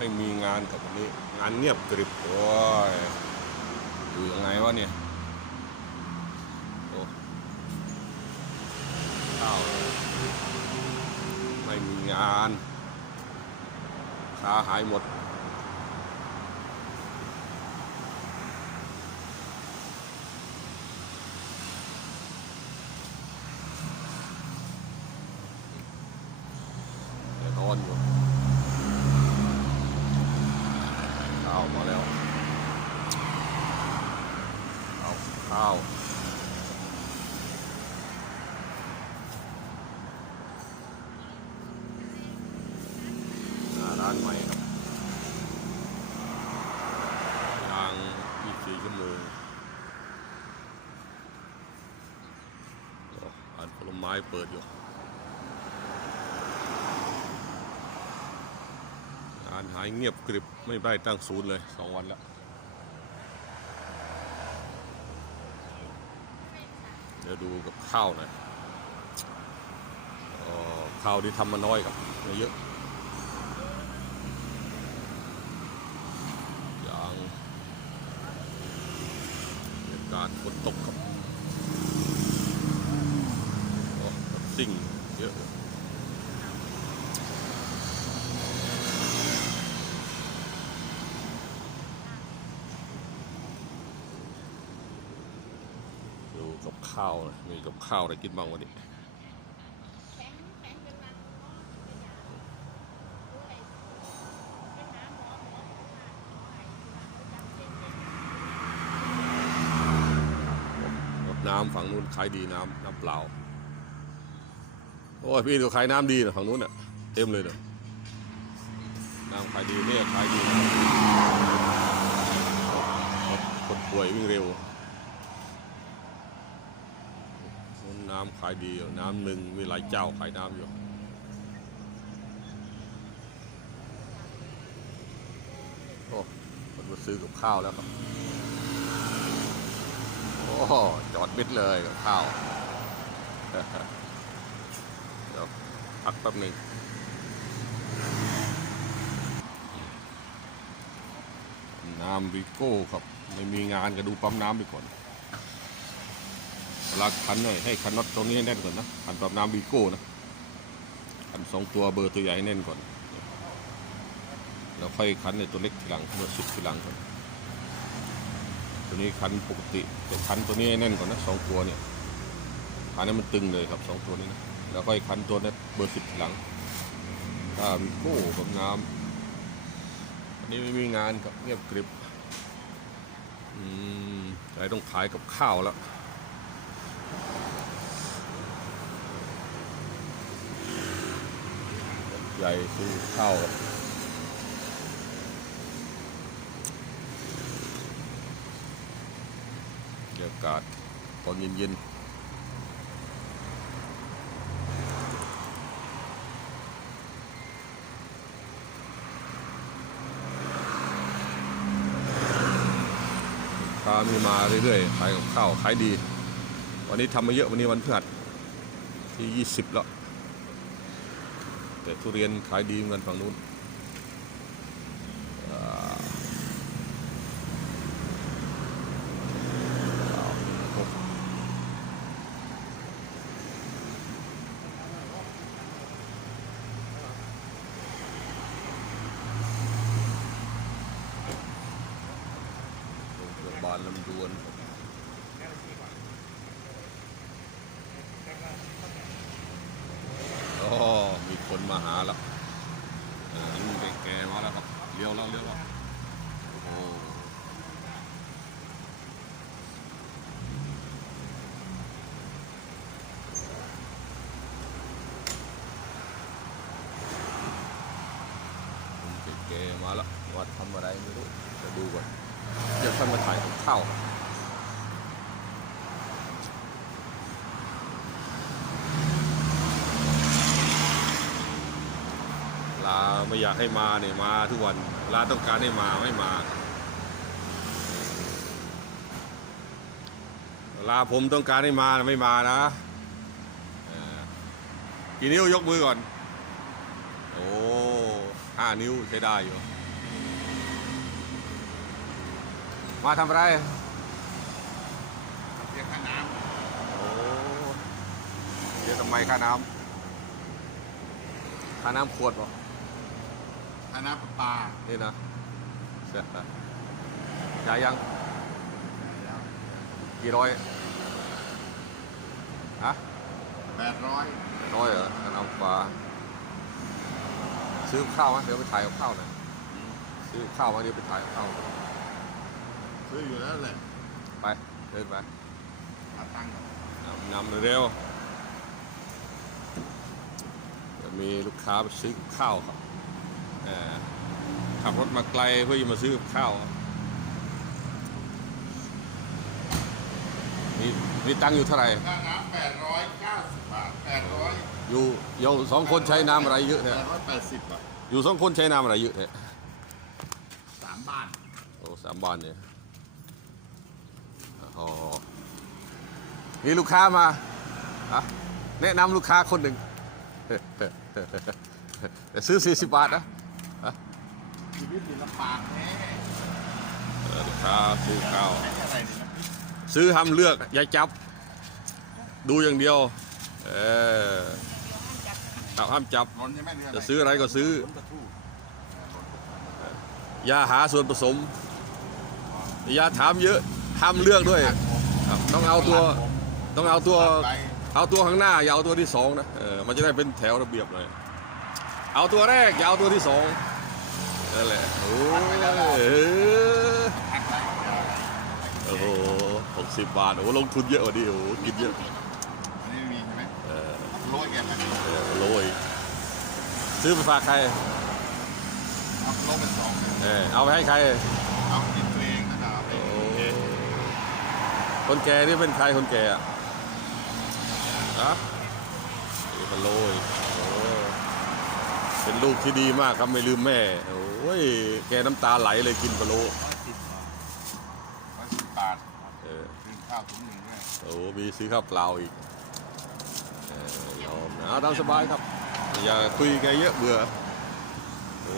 ไม่มีงานกับวันนี้ งานเงียบกริบโอ้ยอยู่ยังไงวะเนี่ยโอ้ข้าวไม่มีงานคาหายหมดเดี๋ยวนอนอยู่ข้าวมาแล้วเอา ข้าวหน้าร้านใหม่ครับยาง 24 ชั่วโมงอ้ร้านผลไม้เปิดอยู่งานหายเงียบกริบไม่ได้ตั้งศูนย์เลยสองวันแล้ว ดี๋ยวดูกับข้าวหน่อยข้าวที่ทำมาน้อยครับไม่เยอะอย่างอากาศฝนตกครับสิ่งเยอะ ดูกับ ข้าวมีกับข้าวอะไรกินบ้างวันนี้น้ำฝั่งนู้นขายดีน้ำน้ำเปล่า โอ้ยพี่ดูขายน้ำดีนะฝั่งนู้นอะเต็มเลยเนอะน้ำขายดีเนี่ยขายดีคนป่วยวิ่งเร็ว น้ำขายดีอยู่น้ำหนึ่งมีหลายเจ้าขายน้ำอยู่โอ้คนมาซื้อกับข้าวแล้วครับ โอ้จอดมิดเลยกับข้าวเดี๋ยวพักแป๊บหนึ่งน้ำวิโก้ครับ ไม่มีงานก็ดูปั๊มน้ำไปก่อน เวลาคันหน่อยให้คันน็อตตรงนี้ให้แน่นก่อนนะคันปั๊มน้ำวิโก้นะคันสองตัวเบอร์ตัวใหญ่ให้แน่นก่อนแล้วค่อยคันในตัวเล็กทีหลังเบอร์สิบทีหลังก่อนตัวนี้คันปกติแต่คันตัวนี้ให้แน่นก่อนนะสองตัวเนี่ยคันนี้มันตึงเลยครับสองตัวนี้นะแล้วก็ไอ้คันตัวนี้เบอร์สิบทีหลังถ้ามีโก้กับน้ำอันนี้ไม่มีงานครับเงียบกริบอืมใจต้องขายกับข้าวแล้ว ใหญ่ซื้อข้าวครับรรยากาศตอนเย็นๆค้ามีมาเรื่อยๆขายกับข้าวขายดี วันนี้ทำมาเยอะวันนี้วันพฤหัสที่ 20 แล้ว แต่ทุเรียนขายดีเหมือนฝั่งนู้นโรงพยาบาลลำดวนอ๋อมีคนมาหาแล้ว ลุงแก่ๆมาแล้วครับเลี้ยวแล้วเลี้ยวแล้วโอ้โหลุงแกมาแล้วว่าทำอะไรไม่รู้จะดูก่อนเดี๋ยวท่านมาถ่ายกับข้าวาไม่อยากให้มาเนี่ยมาทุกวันร้านต้องการให้มาไม่มาลาผมต้องการให้มาไม่มานะกี่นิ้วยกมือก่อน โอ้ห้านิ้วใช้ได้อยู่ มาทำไรเรียกข้าน้ำโอ้เรียกทำไมข้าน้ำข้าน้ำขวดหรอ ค่าน้ำประปานี่นะเสร็จแล้วจ่ายยังกี่ร้อยฮะแปดร้อยร้อยเหรอค่าน้ำปลาซื้อข้าวไหมเดี๋ยวไปถ่ายกับข้าวหน่อยซื้อข้าวมาเดี๋ยวไปถ่ายกับข้าวซื้ออยู่แล้วแหละไปเดินไปหาตังค์ก่อนนำนำเร็วจะมีลูกค้าไปซื้อกับข้าวครับเอ่อ ขับรถมาไกลเพื่อจะมาซื้อกับข้าวครับนี่นี่ตังค์อยู่เท่าไหร่ค่าน้ำแปดร้อยเก้าสิบบาทแปดร้อยอยู่โยสองคนใช้น้ำอะไรเยอะแปแท้ดร้อยแปดสิบบาทอยู่สองคนใช้น้ำอะไรเยอะแท้สามบ้านโอ้สามบานเนี่ยอ๋อนี่ลูกค้ามาอะแนะนำลูกค้าคนหนึ่งแต่ซื้อ 40 บาทนะชี วิตอยู่ลำบากแน่เออลูกค้าซื้อข้าว ใช้อะไรนี่นะซื้อห้ามเลือกอย่าจับ ดูอย่างเดียว เออจับห้ามจับล้นใช่ไหมเรือจะซื้ออะไรก็ซื้อล้นกระทู้อย่าหาส่วนผสม อย่าถามเยอะห้ามเลือกด้วยครับต้องเอาตัว ต้องเอาตัว ไปเอาตัวข้างหน้าอย่าเอาตัวที่สองนะเออมันจะได้เป็นแถวระเบียบเลย เอาตัวแรกอย่าเอาตัวที่สอง นั่นแหละโอ้ยเออแพ็คไรอะไรโอ้โหหกสิบบาท โอ้โหลงทุนเยอะกว่านี้โอ้โหกินเยอะ อันนี้มีใช่ไหมเออโรยแกไหมเออโรยซื้อไปฝากใคร เอาโรยเป็นสองเออเอาไปให้ใคร เอากินตัวเองนะครับเอาไปโอ้คนแก่นี่เป็นใครคนแก่อะฮะนี่มันโรยโอ้ เป็นลูกที่ดีมากครับไม่ลืมแม่ โอ้ย แกน้ำตาไหลเลยกินปลาโลร้อยสิบบาทร้อยสิบบาทเออกินข้าวถุงหนึ่งด้วยโอ้มีซื้อข้าวเปล่าอีกเออยอมนะเอาตามสบายครับ อย่าคุยแกเยอะเบื่อโอ้